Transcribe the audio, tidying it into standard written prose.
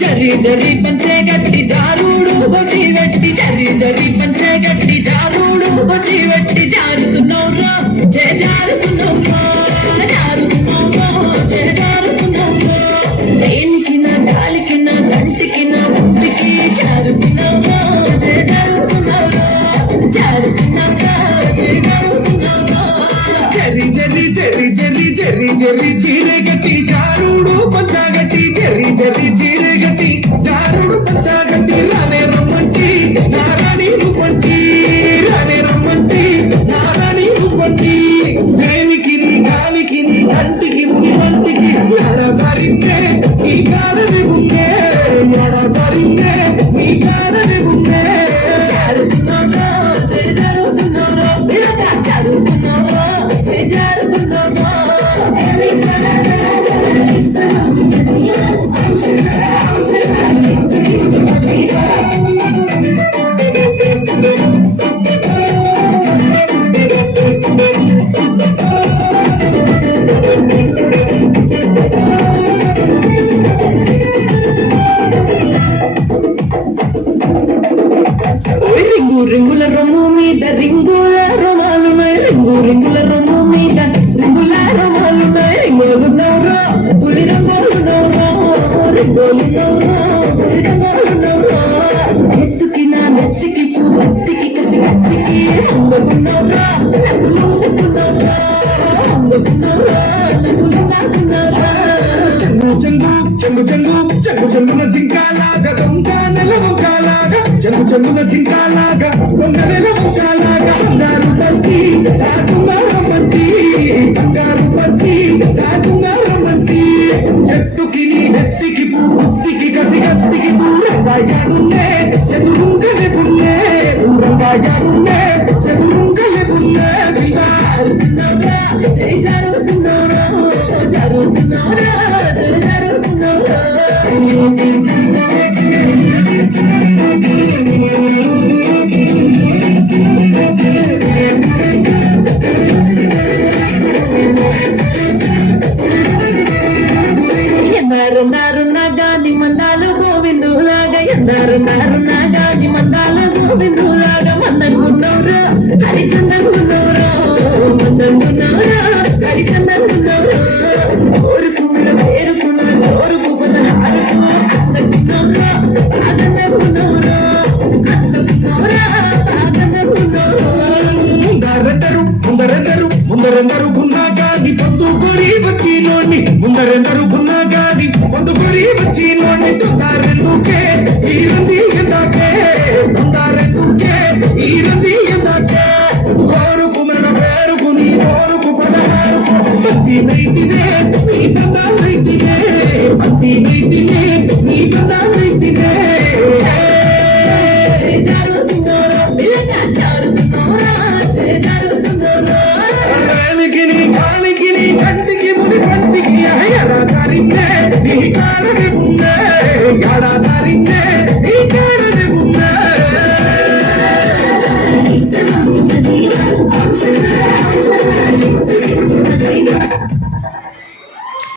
జరి జరి పంచే గట్టి జారుడు గొచ్చి వెట్టి జరి జరి పంచే గట్టి జారుడు గొచ్చి వెట్టి జారుతున్నవురా జారుతున్నవురా జారుతున్నవురా జారుతున్నవురా దేనికి నా గాలికి నా గంటికి నా బుద్ధికి జారుతున్నవురా జారుతున్నవురా జారుతున్నవురా జారుతున్నవురా జరి జరి జరి జరి జరి జరి చీరే గట్టి జారుడు పంచగట్టి జరి జరి చీరే గట్టి జారుడు పంచగట్టి రానే రమ్మంటి నారాణి రూపంటి రానే రమ్మంటి నారాణి రూపంటి ప్రేమికి నీ గాలికి నీ కంటికి నీ వంటికి ఎడ జరిగే నీ కాడని ఉండే ఎడ జరిగే నీ కాడని ఉండే జారుతున్నారా జరుగుతున్నారా జరుగుతున్నారా జరుగుతున్నారా రింగుల రొమ్ము మీద రింగుల రొమాలున్నాయి రింగుల రొమ్ము మీద రింగుల రొమాలున్నాయి రింగులున్నవరా పులి రంగులున్నవరా రింగులున్నవరా పులి రంగులున్నవరా ఎత్తుకి నా నెత్తికి పూర్తికి కసి కత్తికి హంగుతున్నవరా నగులున్నవరా హంగుతున్నవరా నగులున్నవరా చెంగు చెంగు చెంగు చెంగు చెంగున జింకాలాగా దొంగ నెలవకాలాగా చెంగు చెంగున జింకాలాగా దొంగ నెలవకాలాగా బంగారు పట్టి సాగుగా రమ్మంటి బంగారు పట్టి సాగుగా రమ్మంటి ఎత్తుకి నీ నెత్తికి పూర్తికి కసి కత్తికి దూరంగానే ఎదురుంగలే పుల్లే దూరంగానే ఎదురుంగలే పుల్లే జరుగుతున్నారా జరుగుతున్నారా జరుగుతున్నారా నాగాని మందాలు గోవిందులాగా ఎందరున్నారు నాగాని మందాలు గోవిందులాగా మందంగున్నవరా హరిచందంగున్నవరా మందంగున్నవరా హరిచందంగున్నవరా కోరుకున్న పేరుకున్న చోరుకు పదహారుకు అందగున్నవరా ఆనందగున్నవరా అందగున్నవరా ఆనందగున్నవరా ముందరెందరు గున్నాగాని పొద్దు కొరి వచ్చినోని ముందరెందరు గున్నాగాని పొద్దు కొరి వచ్చినోని తుందారెందుకే ఈరంది ఎందాకే తుందారెందుకే ఈరంది ఎందాకే కోరుకు మన పేరుకు నీ కోరుకు పదహారుకు పత్తి నైతిదే